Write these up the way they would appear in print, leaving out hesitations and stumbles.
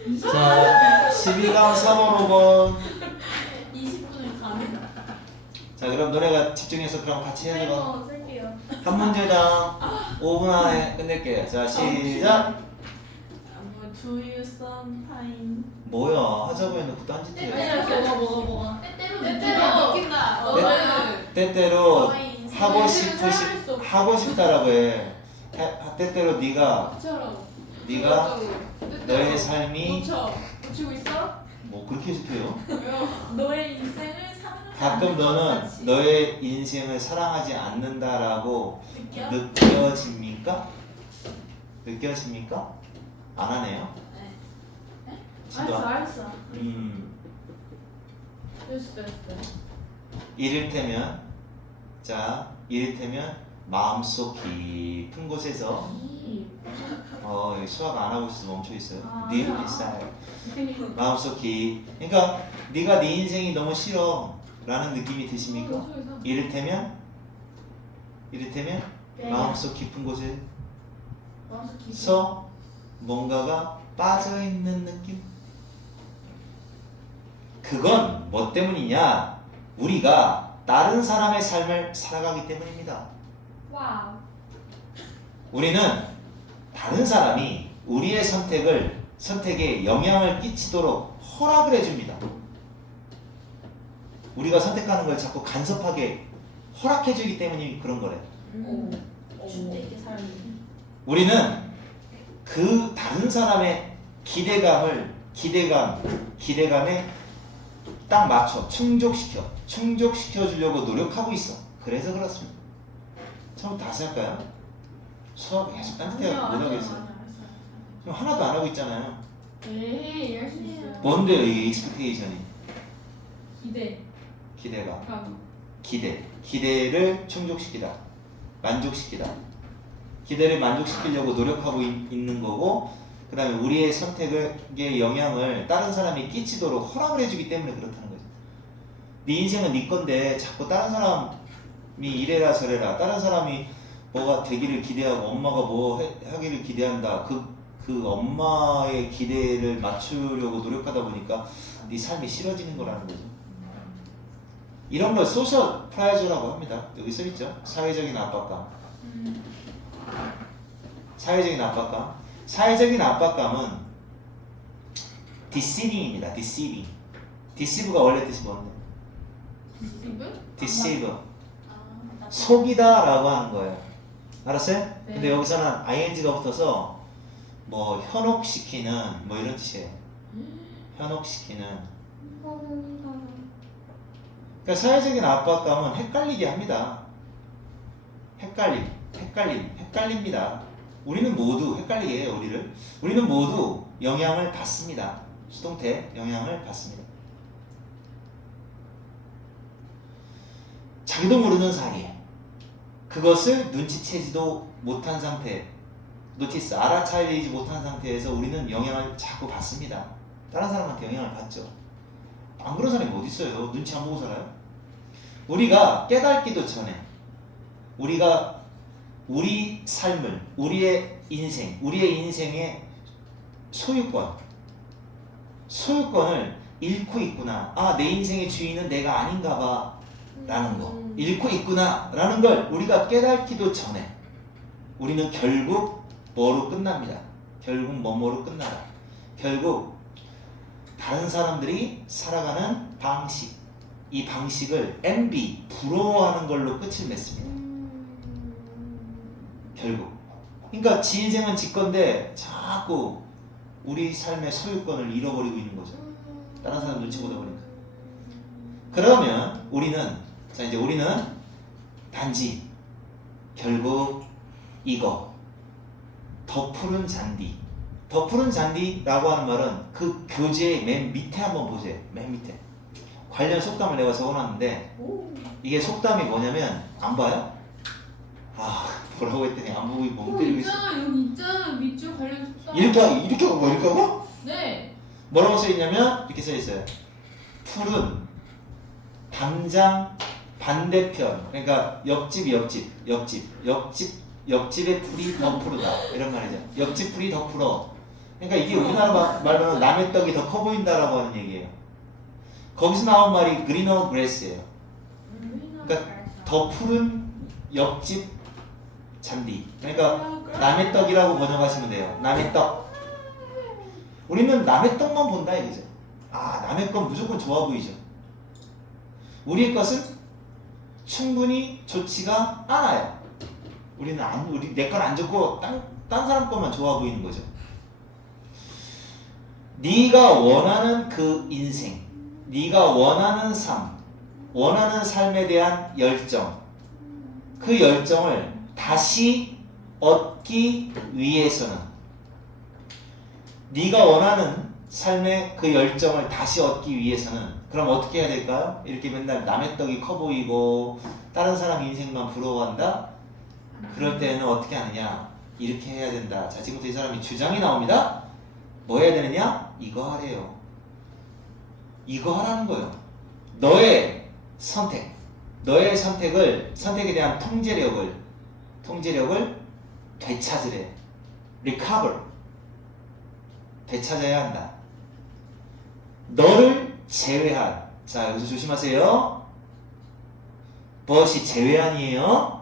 자, 12강 4번 5번. 20분을 가는. 자, 그럼 너네가 집중해서 그럼 같이 해봐. 쓸게요. 한 문제당 5분 안에 끝낼게요. 자, 시작. 뭐 do you sometime? 뭐야, 하자고 해놓고 딴짓해. 뭐가? 때때로 때때로 느낀다. 너는 때때로 너의 인생을 하고 살아갈 수 없어. 하고 싶다라고 해. 때때로 네가 너의 삶이 놓치고 있어? 뭐 그렇게 해석해요? 너의 인생을 사랑하지 가끔 않는 너는 것같이 너의 인생을 사랑하지 않는다라고 느껴? 느껴집니까? 느껴집니까? 안 하네요. 알았어. 됐어. 이를테면 마음속 깊은 곳에서 여기 수학 안 하고 있어서 멈춰 있어요. deep inside. 마음속 그러니까 네가 네 인생이 너무 싫어라는 느낌이 드십니까? 이를테면 마음속 깊은 곳에서 뭔가가 빠져 있는 느낌? 그건 뭐 때문이냐? 우리가 다른 사람의 삶을 살아가기 때문입니다. 와우. 우리는 다른 사람이 우리의 선택에 영향을 끼치도록 허락을 해줍니다. 우리가 선택하는 걸 자꾸 간섭하게 허락해주기 때문이 그런 거래. 준대 있게 살았네. 우리는 그 다른 사람의 기대감에 딱 맞춰 충족시켜 주려고 노력하고 있어. 그래서 그렇습니다. 처음부터 다시 할까요? 수학 계속 딴짓해서 못하겠어요. 지금 하나도 안 하고 있잖아요. 에이, 열심히 해요. 뭔데요 이게 expectation이? 기대가 기대를 충족시키다, 만족시키다. 기대를 만족시키려고 노력하고 있는 거고, 그 다음에 우리의 선택의 영향을 다른 사람이 끼치도록 허락을 해주기 때문에 그렇다는 거죠. 네 인생은 네 건데 자꾸 다른 사람이 이래라 저래라, 다른 사람이 뭐가 되기를 기대하고 엄마가 뭐 하기를 기대한다, 그 엄마의 기대를 맞추려고 노력하다 보니까 네 삶이 싫어지는 거라는 거죠. 이런 걸 소셜 프레셔라고 합니다. 여기 써있죠. 사회적인 압박감. 사회적인 압박감은 deceiving입니다. deceive가 원래 뜻이 뭔데? deceive. 속이다 라고 하는 거예요. 알았어요? 네. 근데 여기서는 ing가 붙어서 뭐 현혹시키는 뭐 이런 뜻이에요. 현혹시키는. 그러니까 사회적인 압박감은 헷갈리게 합니다. 헷갈립니다. 우리는 모두 헷갈리게 해요. 우리는 모두 영향을 받습니다. 수동태 영향을 받습니다. 자기도 모르는 사이에 그것을 눈치채지도 못한 상태, 알아차리지 못한 상태에서 우리는 영향을 자꾸 받습니다. 다른 사람한테 영향을 받죠. 안 그런 사람이 어디 있어요? 눈치 안 보고 살아요? 우리가 깨닫기도 전에 우리가 우리 삶을, 우리의 인생의 소유권을 잃고 있구나. 내 인생의 주인은 내가 아닌가 봐 라는 거, 잃고 있구나 라는 걸 우리가 깨닫기도 전에 우리는 결국 뭐로 끝납니다. 뭐로 끝나라. 결국 다른 사람들이 살아가는 방식, 이 방식을 envy, 부러워하는 걸로 끝을 맺습니다. 결국. 그러니까 지 인생은 지 건데 자꾸 우리 삶의 소유권을 잃어버리고 있는 거죠. 다른 사람 눈치 보다 보니까. 그러면 우리는 단지 결국 이거 더 푸른 잔디라고 하는 말은 그 교재의 맨 밑에 한번 보세요. 맨 밑에 관련 속담을 내가 적어놨는데, 이게 속담이 뭐냐면, 안 봐요? 뭐라고 했더니 안 보고 멍 때리고 있어. 여기 있잖아. 밑줄 관련 속담. 이렇게 하고? 네. 뭐라고 써있냐면 이렇게 써있어요. 푸른 담장 반대편, 그러니까 옆집의 풀이 더 푸르다 이런 말이죠. 옆집 풀이 더 푸르. 그러니까 이게 우리나라 말로는 남의 떡이 더 커 보인다라고 하는 얘기예요. 거기서 나온 말이 greener grass예요. 그러니까 더 푸른 옆집 잔디. 그러니까 남의 떡이라고 번역하시면 돼요. 남의 떡. 우리는 남의 떡만 본다 이거죠. 아, 남의 건 무조건 좋아 보이죠. 우리의 것은 충분히 좋지가 않아요. 우리 내 건 안 좋고 딴 사람 것만 좋아 보이는 거죠. 네가 원하는 그 인생, 네가 원하는 삶, 원하는 삶에 대한 열정, 그 열정을 다시 얻기 위해서는, 네가 원하는 삶의 그 열정을 다시 얻기 위해서는 그럼 어떻게 해야 될까요? 이렇게 맨날 남의 떡이 커 보이고 다른 사람 인생만 부러워한다? 그럴 때는 어떻게 하느냐? 이렇게 해야 된다. 자, 지금부터 이 사람이 주장이 나옵니다. 뭐 해야 되느냐? 이거 하래요. 이거 하라는 거예요. 너의 선택, 너의 선택에 대한 통제력을 되찾으래. recover. 되찾아야 한다. 너를 제외한, 자, 여기서 조심하세요. 무엇이 제외한이에요?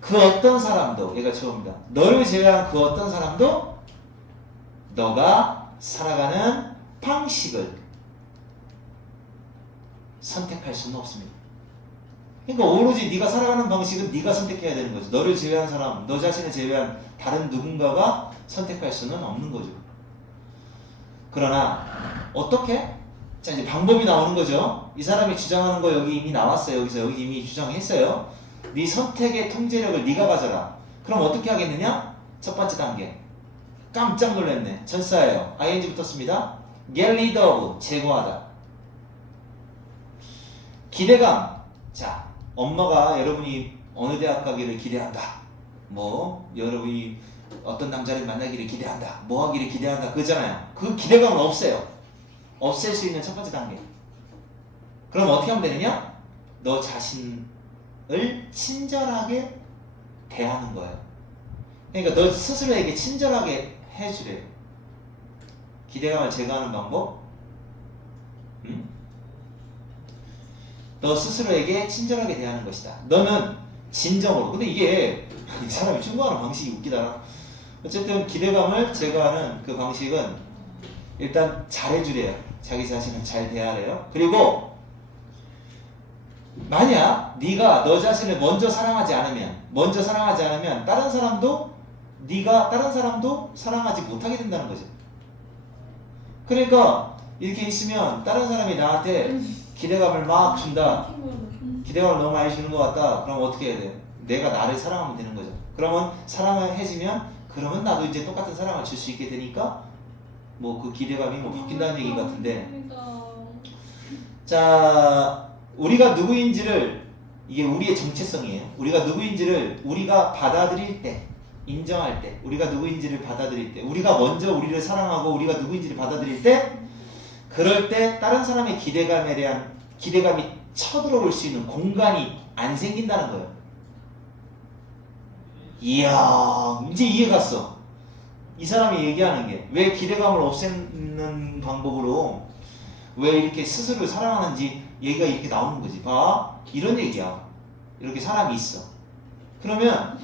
그 어떤 사람도, 얘가 주어입니다. 너를 제외한 그 어떤 사람도 너가 살아가는 방식을 선택할 수는 없습니다. 그러니까 오로지 네가 살아가는 방식은 네가 선택해야 되는 거죠. 너를 제외한 사람, 너 자신을 제외한 다른 누군가가 선택할 수는 없는 거죠. 그러나 어떻게? 자, 이제 방법이 나오는 거죠. 이 사람이 주장하는 거 여기 이미 나왔어요. 여기 이미 주장했어요. 네 선택의 통제력을 네가 가져라. 그럼 어떻게 하겠느냐? 첫 번째 단계. 깜짝 놀랐네. 전사예요. ing 붙었습니다. get rid of, 제거하다. 기대감. 자, 엄마가 여러분이 어느 대학 가기를 기대한다. 뭐 여러분이 어떤 남자를 만나기를 기대한다. 뭐 하기를 기대한다. 그거잖아요. 그 기대감을 없애요. 없앨 수 있는 첫 번째 단계. 그럼 어떻게 하면 되느냐? 너 자신을 친절하게 대하는 거예요. 그러니까 너 스스로에게 친절하게 해주래요. 기대감을 제거하는 방법? 응? 너 스스로에게 친절하게 대하는 것이다. 너는 진정으로. 근데 이게 이 사람이 충고하는 방식이 웃기다. 어쨌든 기대감을 제거하는 그 방식은 일단 잘해주래요. 자기 자신을 잘 대하래요. 그리고 만약 네가 너 자신을 먼저 사랑하지 않으면 다른 사람도 사랑하지 못하게 된다는 거죠. 그러니까 이렇게 있으면 다른 사람이 나한테 기대감을 막 준다. 기대감을 너무 많이 주는 것 같다. 그럼 어떻게 해야 돼? 내가 나를 사랑하면 되는 거죠. 그러면 사랑을 해지면 그러면 나도 이제 똑같은 사랑을 줄 수 있게 되니까 뭐 그 기대감이 뭐 바뀐다는 얘기 같은데. 자, 우리가 누구인지를, 이게 우리의 정체성이에요. 우리가 누구인지를 우리가 받아들일 때, 인정할 때, 우리가 누구인지를 받아들일 때, 우리가 먼저 우리를 사랑하고 우리가 누구인지를 받아들일 때, 그럴 때 다른 사람의 기대감이 쳐들어올 수 있는 공간이 안 생긴다는 거예요. 이야, 이제 이해 갔어. 이 사람이 얘기하는 게 왜 기대감을 없애는 방법으로 왜 이렇게 스스로를 사랑하는지 얘기가 이렇게 나오는 거지. 봐, 이런 얘기야. 이렇게 사람이 있어. 그러면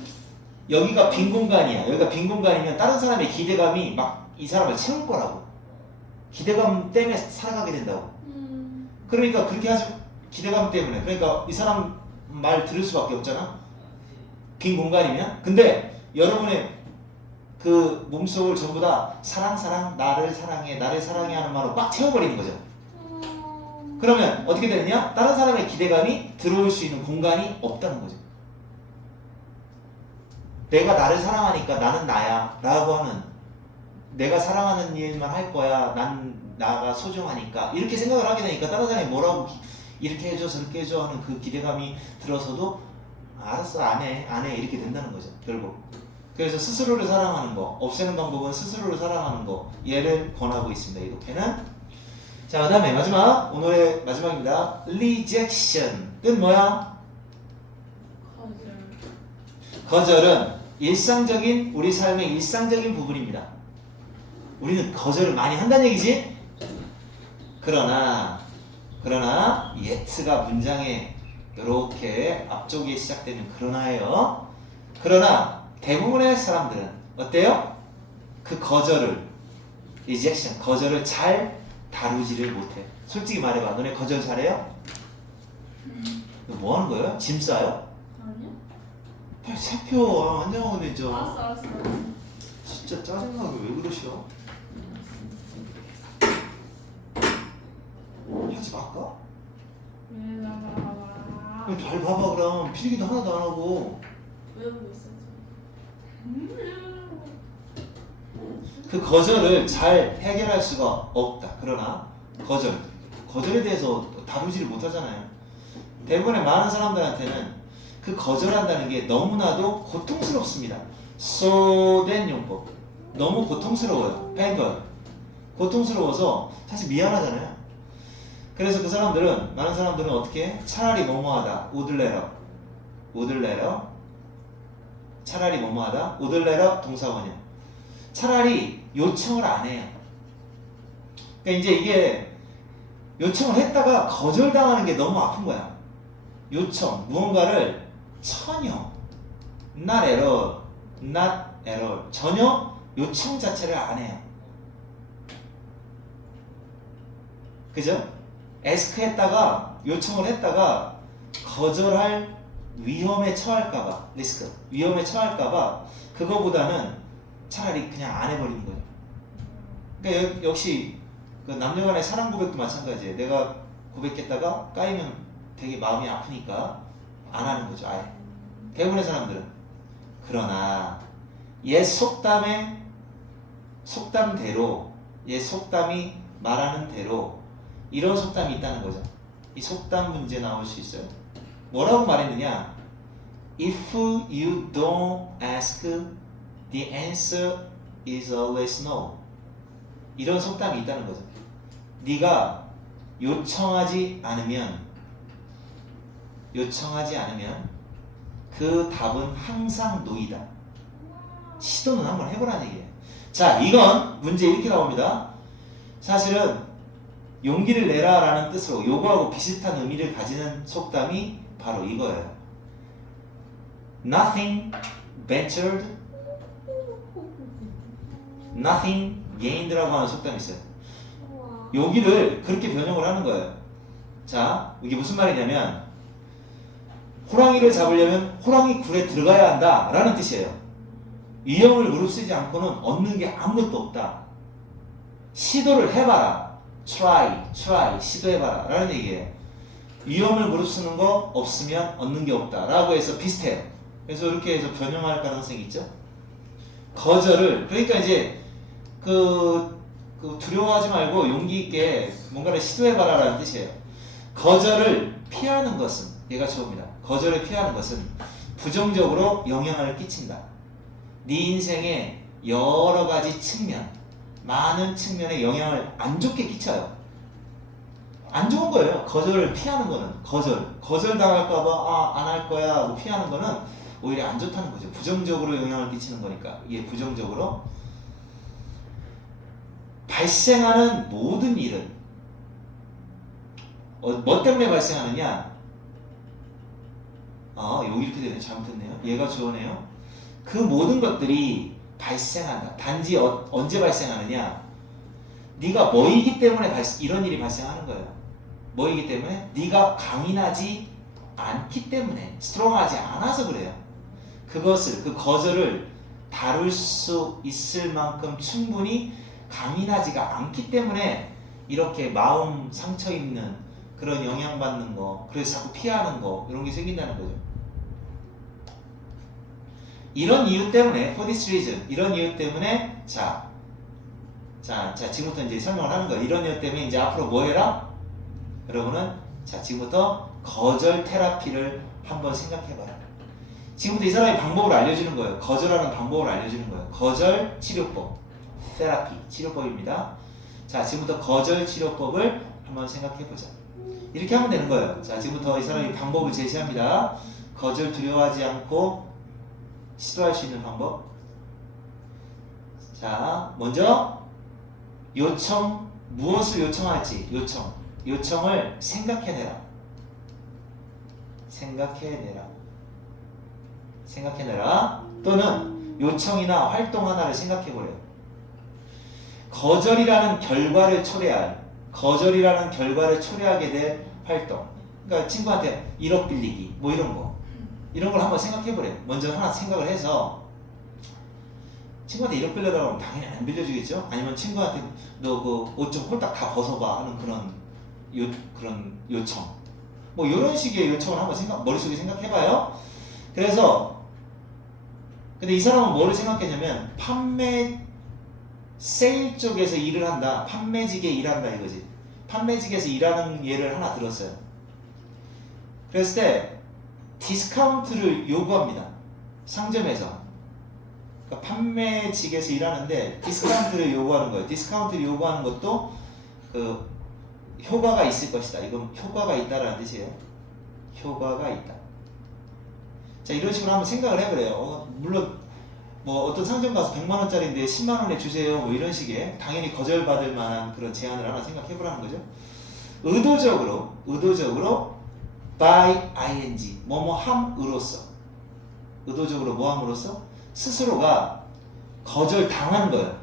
여기가 빈 공간이야. 여기가 빈 공간이면 다른 사람의 기대감이 막 이 사람을 채울 거라고. 기대감 때문에 살아가게 된다고. 그러니까 그렇게 하죠. 기대감 때문에. 그러니까 이 사람 말 들을 수밖에 없잖아. 빈 공간이면. 근데 여러분의 그 몸속을 전부 다 사랑, 나를 사랑해 하는 말로 꽉 채워버리는 거죠. 그러면 어떻게 되느냐? 다른 사람의 기대감이 들어올 수 있는 공간이 없다는 거죠. 내가 나를 사랑하니까 나는 나야 라고 하는, 내가 사랑하는 일만 할 거야, 나가 소중하니까, 이렇게 생각을 하게 되니까 다른 사람이 뭐라고 이렇게 해줘 저렇게 해줘 하는 그 기대감이 들어서도 알았어, 안 해 이렇게 된다는 거죠, 결국. 그래서 스스로를 사랑하는 거, 없애는 방법은 스스로를 사랑하는 거, 얘를 권하고 있습니다, 이 독해는. 자, 그 다음에 마지막, 오늘의 마지막입니다. rejection. 뜻 뭐야? 거절은 우리 삶의 일상적인 부분입니다. 우리는 거절을 많이 한다는 얘기지? 그러나 yet가 문장에 이렇게 앞쪽에 시작되는 그러나예요. 그러나 대부분의 사람들은 어때요? 그 거절을 rejection, 거절을 잘 다루지를 못해. 솔직히 말해봐. 너네 거절 잘해요? 너 뭐 하는 거예요? 짐 싸요? 아니야? 빨리 살펴. 안 되면 되죠. 알았어. 진짜 짜증나게 왜 그러셔? 하지 말까? 잘 봐봐. 그럼 필기도 하나도 안 하고. 외우고 있어. 그 거절을 잘 해결할 수가 없다. 그러나 거절에 대해서 다루지를 못하잖아요. 대부분의 많은 사람들한테는 그 거절한다는 게 너무나도 고통스럽습니다. 소된 용법. 너무 고통스러워요. painful. 고통스러워서 사실 미안하잖아요. 그래서 많은 사람들은 어떻게 해? 차라리 뭐뭐하다. would rather. 차라리 뭐뭐하다. would rather 동사원이야. 차라리 요청을 안 해요. 그러니까 이제 이게 요청을 했다가 거절당하는 게 너무 아픈 거야. 요청, 무언가를 not at all. 전혀 요청 자체를 안 해요. 그죠? ask 했다가 요청을 했다가 거절할 위험에 처할까봐 위험에 처할까봐 그거보다는 차라리 그냥 안 해버리는 거예요. 그러니까 역시 그 남녀간의 사랑 고백도 마찬가지예요. 내가 고백했다가 까이면 되게 마음이 아프니까 안 하는 거죠. 아예 대부분의 사람들은. 그러나 옛 속담대로 옛 속담이 말하는 대로 이런 속담이 있다는 거죠. 이 속담 문제 나올 수 있어요. 뭐라고 말했느냐? If you don't ask, the answer is always no. 이런 속담이 있다는 거죠. 네가 요청하지 않으면 그 답은 항상 no이다. 시도는 한번 해보라는 얘기예요. 자, 이건 문제 이렇게 나옵니다. 사실은 용기를 내라 라는 뜻으로 요거하고 비슷한 의미를 가지는 속담이 바로 이거예요. Nothing ventured, nothing gained라고 하는 속담이 있어요. 여기를 그렇게 변형을 하는 거예요. 자, 이게 무슨 말이냐면 호랑이를 잡으려면 호랑이 굴에 들어가야 한다 라는 뜻이에요. 위험을 무릅쓰지 않고는 얻는 게 아무것도 없다. 시도를 해봐라. try, 시도해봐라 라는 얘기예요. 위험을 무릅쓰는 거 없으면 얻는 게 없다 라고 해서 비슷해요. 그래서 이렇게 해서 변형할 가능성이 있죠. 거절을, 그러니까 이제 그 두려워하지 말고 용기 있게 뭔가를 시도해봐라 라는 뜻이에요. 거절을 피하는 것은, 얘가 처음이다. 거절을 피하는 것은 부정적으로 영향을 끼친다. 네 인생에 여러 가지 측면, 많은 측면에 영향을 안 좋게 끼쳐요. 안 좋은 거예요. 거절을 피하는 거는. 거절 당할까봐 안 할 거야 뭐 피하는 거는 오히려 안 좋다는 거죠. 부정적으로 영향을 끼치는 거니까. 이게 부정적으로 발생하는 모든 일은 뭐 때문에 발생하느냐? 여기 이렇게 되네. 잘못했네요. 얘가 주어네요. 그 모든 것들이 발생한다. 단지 언제 발생하느냐? 네가 뭐이기 때문에 이런 일이 발생하는 거예요. 뭐이기 때문에? 네가 강인하지 않기 때문에, 스트롱하지 않아서 그래요. 그 거절을 다룰 수 있을 만큼 충분히 강인하지가 않기 때문에 이렇게 마음 상처 입는 그런 영향받는 거, 그래서 자꾸 피하는 거, 이런 게 생긴다는 거죠. 이런 이유 때문에, for this reason, 이런 이유 때문에, 자, 지금부터 이제 설명을 하는 거예요. 이런 이유 때문에 이제 앞으로 뭐 해라? 여러분은, 지금부터 거절 테라피를 한번 생각해봐라. 지금부터 이 사람이 방법을 알려주는 거예요. 거절하는 방법을 알려주는 거예요. 거절 치료법, 테라피, 치료법입니다. 자, 지금부터 거절 치료법을 한번 생각해보자. 이렇게 하면 되는 거예요. 자, 지금부터 이 사람이 방법을 제시합니다. 거절 두려워하지 않고 시도할 수 있는 방법. 자, 먼저 무엇을 요청할지 요청을 생각해내라. 또는 요청이나 활동 하나를 생각해보래요. 거절이라는 결과를 초래하게 될 활동. 그러니까 친구한테 1억 빌리기 뭐 이런 걸 한번 생각해보래요. 먼저 하나 생각을 해서 친구한테 1억 빌려달라고 하면 당연히 안 빌려주겠죠. 아니면 친구한테 너 그 옷 좀 홀딱 다 벗어봐 하는 그런 요청. 뭐 이런 식의 요청을 한번 머릿속에 생각해봐요. 그래서 근데 이 사람은 뭐를 생각했냐면 세일 쪽에서 일을 한다. 판매직에 일한다 이거지. 판매직에서 일하는 예를 하나 들었어요. 그랬을 때 디스카운트를 요구합니다. 상점에서. 그러니까 판매직에서 일하는데 디스카운트를 요구하는 거예요. 디스카운트를 요구하는 것도 그 효과가 있을 것이다. 이건 효과가 있다라는 뜻이에요. 효과가 있다. 자, 이런 식으로 한번 생각을 해보래요. 물론 뭐 어떤 상점 가서 100만 원짜리인데 10만 원에 주세요. 뭐 이런 식의 당연히 거절받을 만한 그런 제안을 하나 생각해보라는 거죠. 의도적으로 by ing 뭐뭐함으로써 의도적으로 뭐함으로써 스스로가 거절당한 거예요.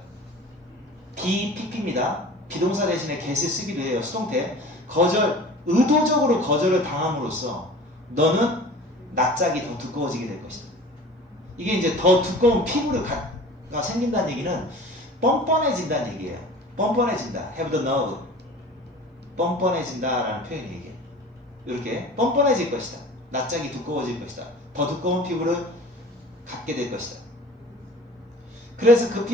BPP입니다. 비동사 대신에 get을 쓰기도 해요. 수동태. 의도적으로 거절을 당함으로써 너는 낯짝이 더 두꺼워지게 될 것이다. 이게 이제 더 두꺼운 피부가 생긴다는 얘기는 뻔뻔해진다는 얘기예요. 뻔뻔해진다. have the nerve. 뻔뻔해진다라는 표현이 얘기해요. 이렇게 뻔뻔해질 것이다. 낯짝이 두꺼워질 것이다. 더 두꺼운 피부를 갖게 될 것이다. 그래서 그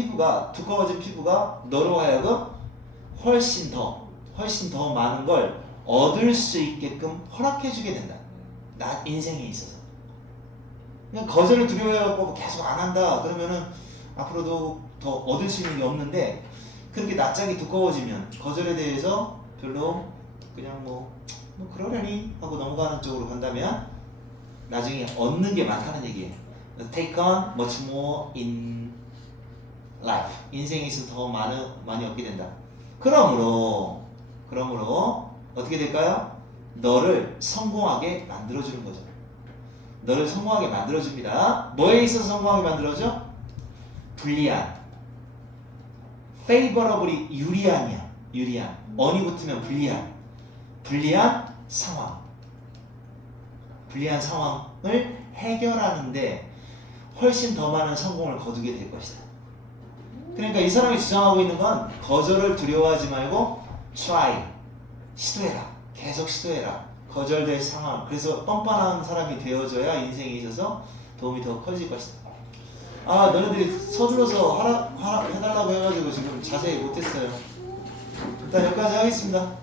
두꺼워진 피부가 너로 하여금 훨씬 더 많은 걸 얻을 수 있게끔 허락해주게 된다. 인생에 있어서. 그냥 거절을 두려워해갖고 계속 안 한다. 그러면은 앞으로도 더 얻을 수 있는 게 없는데 그렇게 낯짝이 두꺼워지면 거절에 대해서 별로 그냥 뭐 그러려니 하고 넘어가는 쪽으로 간다면 나중에 얻는 게 많다는 얘기예요. Take on much more in life. 인생에 있어서 더 많이 얻게 된다. 그러므로 어떻게 될까요? 너를 성공하게 만들어주는 거죠. 너를 성공하게 만들어줍니다. 뭐에 있어서 성공하게 만들어줘? 불리한. favorably 유리한. on이 붙으면 불리한 상황. 불리한 상황을 해결하는데 훨씬 더 많은 성공을 거두게 될 것이다. 그러니까 이 사람이 주장하고 있는 건 거절을 두려워하지 말고 try. 시도해라. 계속 시도해라. 거절될 상황. 그래서 뻔뻔한 사람이 되어줘야 인생에 있어서 도움이 더 커질 것이다. 너네들이 서둘러서 해달라고 해가지고 지금 자세히 못했어요. 일단 여기까지 하겠습니다.